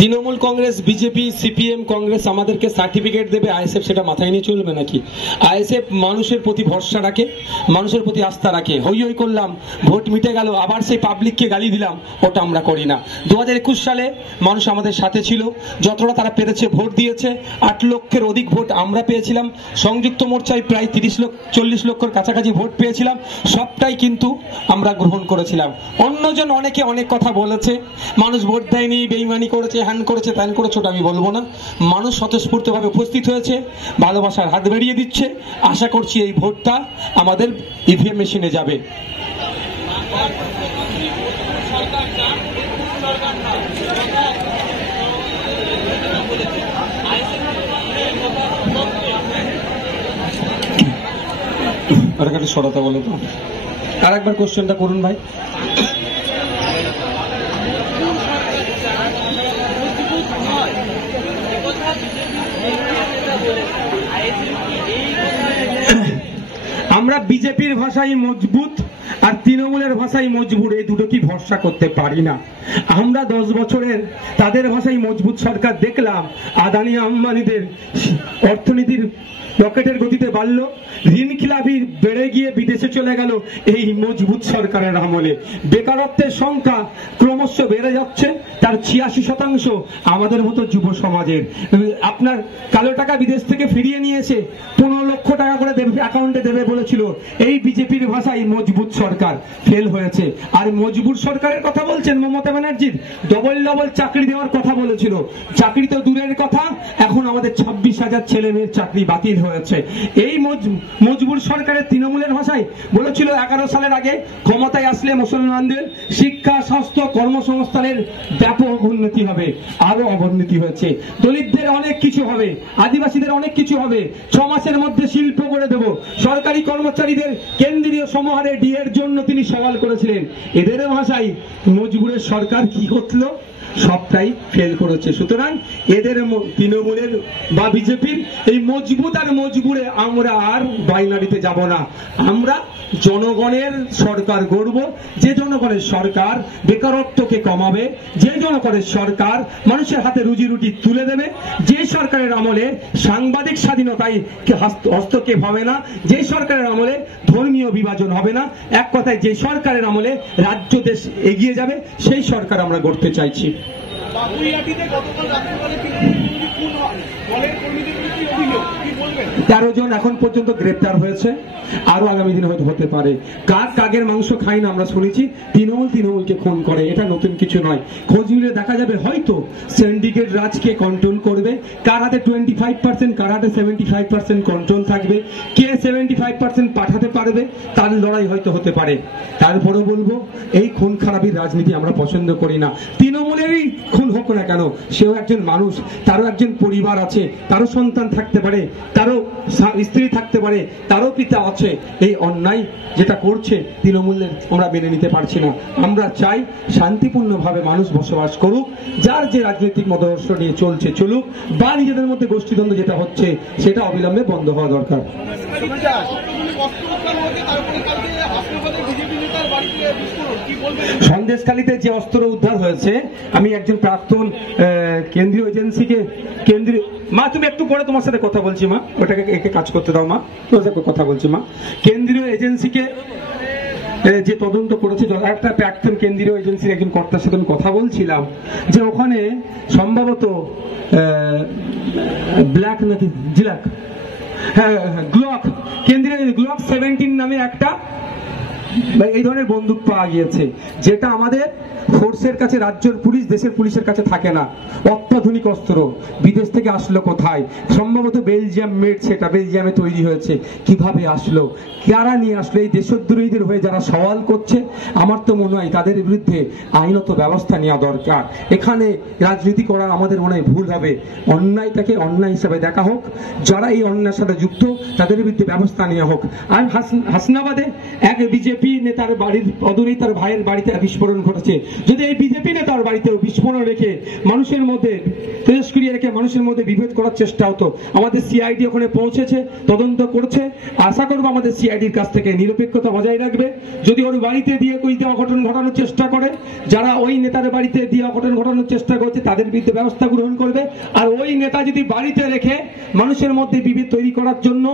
Trinamool Congress, BJP, CPM, Congress আমাদেরকে certificate দেবে, ISF সেটা মাথায় নিয়ে চলবে নাকি? আইএসএফ মানুষের প্রতি ভরসা রাখে, মানুষের প্রতি আস্থা রাখে। হই হই করলাম, ভোট মিটে গেল, আবার সেই পাবলিককে গালি দিলাম, ওটা আমরা করি না। 2021 সালে মানুষ আমাদের সাথে ছিল, যতটা তারা পেরেছে ভোট দিয়েছে। 8 লক্ষের অধিক ভোট আমরা পেয়েছিলাম। সংযুক্ত মোর্চায় প্রায় 40 লক্ষের কাছাকাছি ভোট পেয়েছিলাম। সবটাই কিন্তু আমরা গ্রহণ করেছিলাম। অন্যজন অনেকে অনেক কথা বলেছে, মানুষ ভোট দেয়নি, বেইমানি করেছে, হ্যান করেছে, ত্যান করেছে, ওটা আমি বলবো না। মানুষ স্বতঃস্ফূর্তভাবে উপস্থিত হয়েছে, ভালোবাসার হাত বেরিয়ে দিচ্ছে। আশা করছি এই ভোটটা আমাদের ইভিএম মেশিনে যাবে। সরাতে বলো তো, আর একবার কোশ্চেনটা করুন ভাই। আমরা বিজেপির ভাষায় মজবুত আর তৃণমূলের ভাষায় মজবুর, এই দুটো কি ভরসা করতে পারি না। আমরা 10 বছরের তাদের ভাষায় মজবুত সরকার দেখলাম। আদানি আম্বানিদের অর্থনীতির রকেটের গতিতে বাড়লো, ঋণ খিলাফি বেড়ে গিয়ে বিদেশে চলে গেল এই মজবুত সরকারের আমলে। বেকারত্বের সংখ্যা ক্রমশ বেড়ে যাচ্ছে, তার 86% আমাদের মতো যুব সমাজের। আপনার কালো টাকা বিদেশ থেকে ফিরিয়ে নিয়ে এসে 15 লক্ষ টাকা করে অ্যাকাউন্টে দেবে বলেছিল। এই বিজেপির ভাষায় মজবুত সরকার ফেল হয়েছে। আর মজবুত সরকারের কথা বলছেন মমতা ব্যানার্জির, ডবল চাকরি দেওয়ার কথা বলেছিল। চাকরি তো দূরের কথা, এখন আমাদের 26,000 ছেলে মেয়ের চাকরি বাতিল হয়েছে। এই মজবুর সরকারের তৃণমূলের ভাষায় বলেছিল 11 সালের আগে ক্ষমতায় আসলে মুসলমানদের শিক্ষা, স্বাস্থ্য, কর্মসংস্থানের ব্যাপক উন্নতি হবে। আরো অবনতি হয়েছে। দলিতদের অনেক কিছু হবে, আদিবাসীদের অনেক কিছু হবে। 6 মাসের মধ্যে শিল্প করে দেব। সরকারি কর্মচারীদের কেন্দ্রীয় সমাহারে ডিএর জন্য তিনি সওয়াল করেছিলেন। এদের ভাষায় মজবুরের সরকার কি করলো? সবটাই ফেল করেছে। সুতরাং এদের তৃণমূলের বা বিজেপির এই মজবুত আর মজবুরে আমরা আর বাইনারিতে যাব না। আমরা জনগণের সরকার গড়ব, যে জনগণের সরকার বেকারত্বকে কমাবে, যে জনগণের সরকার মানুষের হাতে রুজি রুটি তুলে দেবে, যে সরকারের আমলে সাংবাদিক স্বাধীনতায় হস্তক্ষেপ হবে না, যে সরকারের আমলে ধর্মীয় বিভাজন হবে না, এক কথায় যে সরকারের আমলে রাজ্য দেশ এগিয়ে যাবে, সেই সরকার আমরা গড়তে চাইছি। 13 জন এখন পর্যন্ত গ্রেপ্তার হয়েছে, আরো আগামী দিনে হয়তো হতে পারে। কাগের মাংস খাই না আমরা শুনেছি, তৃণমূলকে খুন করে, এটা নতুন কিছু নয়। খোঁজ নিলে দেখা যাবে হয়তো সিন্ডিকেট রাজকে কন্ট্রোল করবে। কার হাতে 25%, কার হাতে 75% কন্ট্রোল থাকবে, কে 75% পাঠাতে পারবে, তার লড়াই হয়তো হতে পারে। তারপরেও বলবো, এই খুন খারাপির রাজনীতি আমরা পছন্দ করি না। তৃণমূলেরই খুন হোক না কেন, সেও একজন মানুষ, তারও একজন পরিবার আছে, তারও সন্তান থাকতে পারে, তারও স্ত্রী থাকতে পারে, তারও পিতা আছে। এই অন্যায় যেটা করছে তৃণমূলের আমরা মেনে নিতে পারছি না। আমরা চাই শান্তিপূর্ণভাবে মানুষ বসবাস করুক, যার যে রাজনৈতিক মতাদর্শ নিয়ে চলছে চলুক, বা নিজেদের মধ্যে গোষ্ঠীদ্বন্দ্ব যেটা হচ্ছে সেটা অবিলম্বে বন্ধ হওয়া দরকার। সন্দেশখালীতে যে অস্ত্র উদ্ধার হয়েছে, আমি একজন প্রাক্তন কেন্দ্রীয় এজেন্সিকে মা তুমি একটু পরে তোমার সাথে কথা বলছি মা, ওটাকে একে কাজ করতে দাও মা, তোমার সাথে কথা বলছি মা। কেন্দ্রীয় এজেন্সিকে যে তদন্ত করেছে, একটা প্রাক্তন কেন্দ্রীয় এজেন্সির একজন কর্তার সাথে কথা বলছিলাম, যে ওখানে সম্ভবত ব্ল্যাক নাকি জিলাক, হ্যাঁ গ্লক, কেন্দ্রীয় গ্লক 17 নামে একটা এই ধরনের বন্দুক পাওয়া গিয়েছে, যেটা আমাদের ফোর্সের কাছে, রাজ্যের পুলিশ, দেশের পুলিশের কাছে থাকে না। অত্যাধুনিক অস্ত্র বিদেশ থেকে আসলো কোথায়? সম্ভবত বেলজিয়াম মেড, সেটা বেলজিয়ামে তৈরি হয়েছে। কিভাবে আসলো, কারা নিয়ে আসলো? এই দেশদ্রোহীদের হয়ে যারা সওয়াল করছে, আমার তো মনে হয় তাদের বিরুদ্ধে আইনত ব্যবস্থা নেওয়া দরকার। এখানে রাজনীতি করা আমাদের মনে হয় ভুল হবে। অন্যায়টাকে অন্যায় হিসাবে দেখা হোক, যারা এই অন্যায়ের সাথে যুক্ত তাদের বিরুদ্ধে ব্যবস্থা নেওয়া হোক। আর হাসনাবাদে এক বিজেপি নেতার বাড়ির অদূরেই তার ভাইয়ের বাড়িতে বিস্ফোরণ ঘটেছে। যদি এই বিজেপি নেতার বাড়িতেও বিস্ফোরণ রেখে মানুষের মধ্যে তেজস্ক্রিয়া রেখে মানুষের মধ্যে বিভেদ করার চেষ্টা হতো, আমাদের সিআইডি ওখানে পৌঁছেছে, তদন্ত করছে। আশা করবো আমাদের সিআইডির কাছ থেকে নিরপেক্ষতা বজায় রাখবে। যদি ওর বাড়িতে দিয়ে অঘটন ঘটানোর চেষ্টা করে, যারা ওই নেতার বাড়িতে দিয়ে অঘটন ঘটানোর চেষ্টা করছে তাদের বিরুদ্ধে ব্যবস্থা গ্রহণ করবে। আর ওই নেতা যদি বাড়িতে রেখে মানুষের মধ্যে বিভেদ তৈরি করার জন্য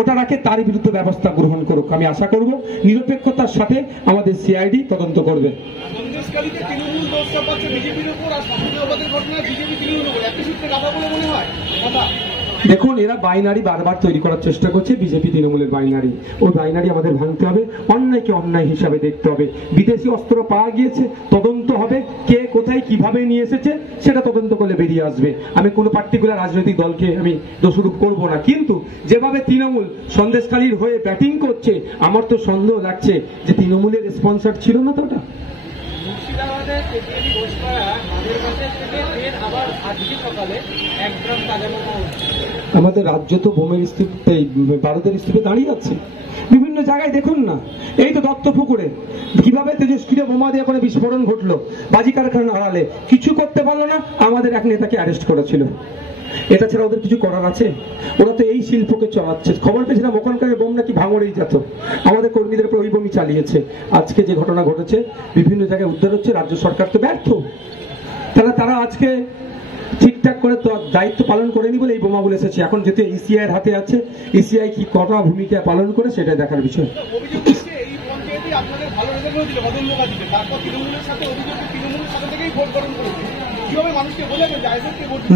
ওটা রাখে, তার বিরুদ্ধে ব্যবস্থা গ্রহণ করুক। আমি আশা করব নিরপেক্ষতার সাথে আমাদের সিআইডি তদন্ত করবে। দেখুন, এরা বাইনারি বারবার তৈরি করার চেষ্টা করছে, বিজেপি তৃণমূলের বাইনারি। ওই বাইনারি আমাদের ভাঙতে হবে, অন্যায়কে অন্যায় হিসাবে দেখতে হবে। বিদেশি অস্ত্র পাওয়া গিয়েছে, তদন্ত হবে, কে কোথায় কিভাবে নিয়ে এসেছে সেটা তদন্ত করলে বেরিয়ে আসবে। আমি কোনো পার্টিকুলার রাজনৈতিক দলকে আমি দোষারোপ করব না, কিন্তু যেভাবে তৃণমূল সন্দেশখালীর হয়ে ব্যাটিং করছে, আমার তো সন্দেহ লাগছে যে তৃণমূলের স্পন্সর ছিল না তো ওটা। আমাদের রাজ্য তো বোমের স্তূপে, ভারতের স্তূপে দাঁড়িয়ে আছে বিভিন্ন জায়গায়। দেখুন না, এই তো দত্তপুকুরে কিভাবে তেজস্ক্রিয় বোমা দিয়ে করে বিস্ফোরণ ঘটলো, বাজি কারখানার আড়ালে কিছু করতে পারলো না, আমাদের এক নেতাকে অ্যারেস্ট করেছিল। এটা ছাড়া ওদের কিছু করার আছে? ওরা তো এই শিল্পকে চালাচ্ছে। খবর পেয়েছিলাম ওখানকার বোম নাকি ভাঙড়েই যেত, আমাদের কর্মীদের উপর ওই বোমই চালিয়েছে। আজকে যে ঘটনা ঘটেছে, বিভিন্ন জায়গায় উদ্ধার হচ্ছে, রাজ্য সরকার তো ব্যর্থ। তারা আজকে ঠিকঠাক করে তো দায়িত্ব পালন করেনি বলে এই বোমাগুলো এসেছে। এখন যেহেতু ইসিআই এর হাতে আছে, ইসিআই কি কটা ভূমিকা পালন করে সেটা দেখার বিষয়।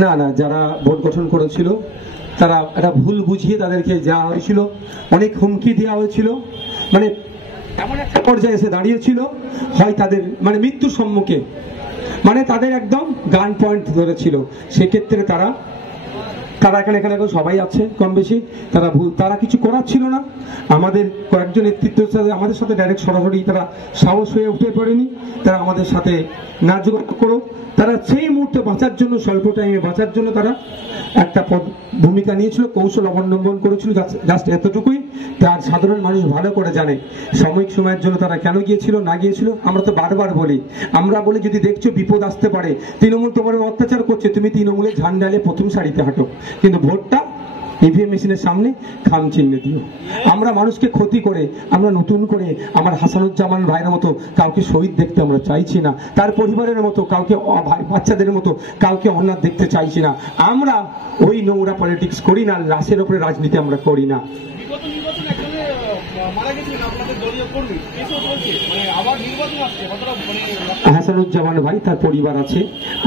না না, যারা ভোট গঠন করেছিল তারা একটা ভুল বুঝিয়ে তাদেরকে যাওয়া হয়েছিল, অনেক হুমকি দেওয়া হয়েছিল, মানে এমন একটা পর্যায়ে এসে দাঁড়িয়েছিল, হয় তাদের মানে মৃত্যুর সম্মুখে, মানে তাদের একদম গান পয়েন্ট ধরেছিল। সেক্ষেত্রে তারা এখানে সবাই আছে কম বেশি, তারা কিছু করার ছিল না। আমাদের কয়েকজন নেতৃত্বের সাথে আমাদের সাথে ডাইরেক্ট সরাসরি তারা সাহস হয়ে উঠে পড়েনি, তারা আমাদের সাথে না যোগাযোগ করো। তারা সেই মুহূর্তে বাঁচার জন্য, স্বল্প টাইমে বাঁচার জন্য তারা একটা ভূমিকা নিয়েছিল, কৌশল অবলম্বন করেছিল, জাস্ট এতটুকুই। তার সাধারণ মানুষ ভালো করে জানে সাময়িক সময়ের জন্য তারা কেন গিয়েছিল না গিয়েছিল। আমরা তো বারবার বলি, আমরা বলি যদি দেখছো বিপদ আসতে পারে, তৃণমূল তোমার অত্যাচার করছে, তুমি তৃণমূলের ঝান্ডালে প্রথম সারিতে হাঁটো, কিন্তু ভোটটা ইভিএম মেশিনের সামনে খাম চিহ্নে দিও। আমরা মানুষকে ক্ষতি করে আমরা নতুন করে আমার হাসানুজ্জামান ভাইয়ের মতো কাউকে শহীদ দেখতে আমরা চাইছি না, তার পরিবারের মতো কাউকে, বাচ্চাদের মতো কাউকে অনাথ দেখতে চাইছি না। আমরা ওই নোংরা পলিটিক্স করি না, লাশের উপরে রাজনীতি আমরা করি না। হাসানুজ্জামান ভাই, তার পরিবার আছে,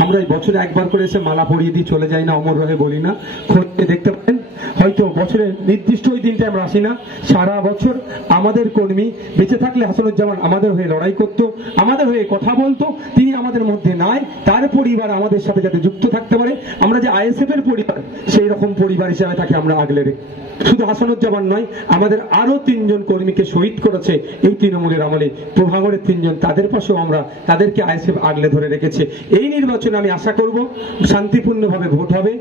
আমরা এই বছরে একবার করে এসে মালা পরিয়ে দিয়ে চলে যাই না, অমর রহে বলি না, খোঁজে দেখতে পারেন। হয়তো বছরে নির্দিষ্ট ওই দিনটা আমরা আসি না, সারা বছর আমাদের কর্মী বেঁচে থাকলে হাসানুজ্জামান আমাদের হয়ে লড়াই করতো, আমাদের হয়ে কথা বলতো। তিনি আমাদের মধ্যে নাই, তার পরিবার আমাদের সাথে যাতে যুক্ত থাকতে পারে, আমরা যে আইএসএফ এর পরিবার সেই রকম পরিবার হিসেবে তাকে আমরা আগলে রেখে। শুধু হাসানুজ্জামান নয়, আমাদের আরো 3 জন কর্মীকে শহীদ করেছে এই তৃণমূলের আমলে, ভাঙড়ের 3 জন, তাদের পাশেও আমরা তাদেরকে আইএসএফ আগলে ধরে রেখেছে। এই নির্বাচনে আমি আশা করব শান্তিপূর্ণভাবে ভোট হবে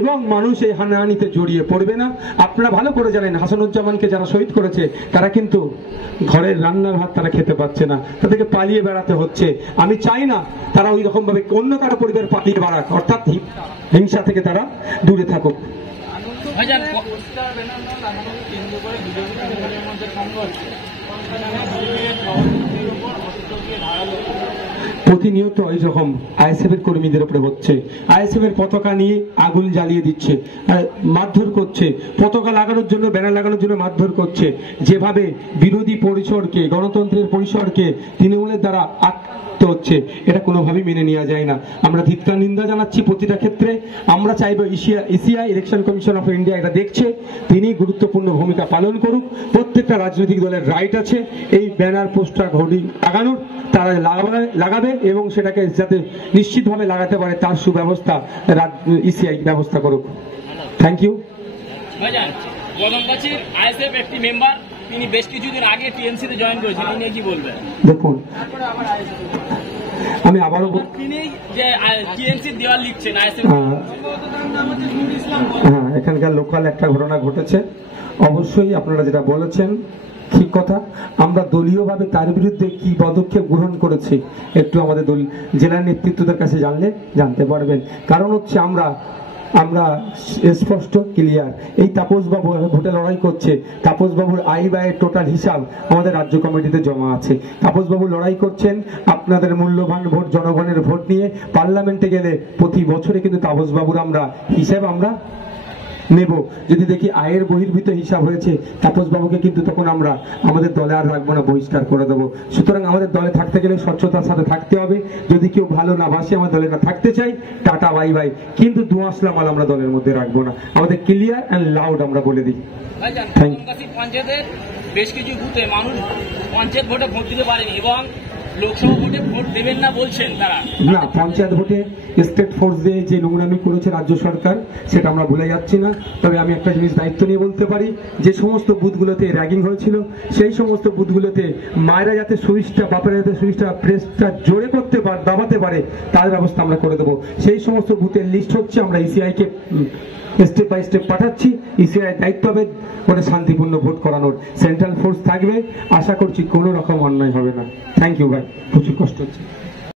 এবং মানুষ এই হানাহানিতে জড়িয়ে পড়বে না। আপনারা ভালো করে জানেন হাসানুজ্জামানকে যারা শহীদ করেছে তারা কিন্তু ঘরের রান্নার ভাত তারা খেতে পাচ্ছে না, তাদেরকে পালিয়ে বেড়াতে হচ্ছে। আমি চাই না তারা ওই রকম ভাবে অন্য কারো পরিবার পালিয়ে বেড়াক, অর্থাৎ হিংসা থেকে তারা দূরে থাকুক। প্রতিনিয়ত এই রকম আইএসএফ এর কর্মীদের উপরে হচ্ছে, আইএসএফ এর পতাকা নিয়ে আগুন জ্বালিয়ে দিচ্ছে, মারধর করছে, পতাকা লাগানোর জন্য, ব্যানার লাগানোর জন্য মারধর করছে। যেভাবে বিরোধী পরিসরকে, গণতন্ত্রের পরিসরকে তৃণমূলের দ্বারা আক্রান্ত হচ্ছে, এটা কোনোভাবেই মেনে নেওয়া যায় না। আমরা ধিক্কার নিন্দা জানাচ্ছি প্রতিটা ক্ষেত্রে। আমরা চাইবো ECI, election commission of India এটা দেখছে, তিনি গুরুত্বপূর্ণ ভূমিকা পালন করুক। প্রত্যেকটা রাজনৈতিক দলের রাইট আছে এই ব্যানার, পোস্টার, হোর্ডিং লাগানোর, তারা লাগাবে এবং সেটাকে যাতে নিশ্চিতভাবে লাগাতে পারে তার সুব্যবস্থা ইসিআই ব্যবস্থা করুক। Thank you. আইএসএফ একটি মেম্বার, তিনি বেশ কিছুদিন আগে টিএমসিতে জয়েন করেছেন, এই নিয়ে কি বলবেন? দেখুন, আমি আবারও তিনি যে টিএমসি দেওয়াল লিখছেন আইএসএফ, হ্যাঁ, এখানকার লোকাল একটা ঘটনা ঘটেছে। অবশ্যই আপনারা যেটা বলেছেন ঠিক কথা। আমরা দলীয়ভাবে তার বিরুদ্ধে কি পদক্ষেপ গ্রহণ করেছি একটু আমাদের জেলার নেতৃত্বদের কাছে জানতে পারবেন। কারণ হচ্ছে আমরা স্পষ্ট ক্লিয়ার, এই তাপসবাবু ভোটে লড়াই করছে, তাপসবাবুর আয় ব্যয়ের টোটাল হিসাব আমাদের রাজ্য কমিটিতে জমা আছে। তাপসবাবু লড়াই করছেন আপনাদের মূল্যবান ভোট, জনগণের ভোট নিয়ে। পার্লামেন্টে গেলে প্রতি বছরে কিন্তু তাপসবাবুর হিসাব আমরা নেব। যদি দেখি আয়ের বহির্ভূত হিসাব হয়েছে, তাপসবাবুকে কিন্তু তখন আমরা আমাদের দলে আর রাখবো না, বহিষ্কার করে দেবো। সুতরাং আমাদের দলে থাকতে গেলে স্বচ্ছতার সাথে থাকতে হবে। যদি কেউ ভালো না বাসে আমার দলে না থাকতে চাই, টাটা বাই বাই, কিন্তু দুয়াশলা মাল আমরা দলের মধ্যে রাখবো না। আমাদের ক্লিয়ার অ্যান্ড লাউড আমরা বলে দিই। পঞ্চায়েতের বেশ কিছু বুথে মানুষ পঞ্চায়েত ভোটে ভোট দিতে পারেনি এবং লোকসভা ভোটে ভোট দেবেন না বলছেন তারা। না, পঞ্চায়েত ভোটে স্টেট ফোর্স দিয়ে যে নোংরামি করেছে রাজ্য সরকার, সেটা আমরা ভুলে যাচ্ছি না। তবে আমি একটা জিনিস দায়িত্ব নিয়ে বলতে পারি, যে সমস্ত বুথগুলোতে র্যাগিং হয়েছিল সেই সমস্ত বুথগুলোতে মায়েরা যাতে সুইচটা, বাপেরা যাতে সুইচটা প্রেসটা জোরে করতে পারে, দাবাতে পারে, তার ব্যবস্থা আমরা করে দেবো। সেই সমস্ত বুথের লিস্ট হচ্ছে, আমরা ইসিআইকে স্টেপ বাই স্টেপ পাঠাচ্ছি। ইসিআই দায়িত্ব হবে ওটা শান্তিপূর্ণ ভোট করানোর। সেন্ট্রাল ফোর্স থাকবে, আশা করছি কোনো রকম অন্যায় হবে না। থ্যাংক ইউ ভাই, প্রচুর কষ্ট হচ্ছে।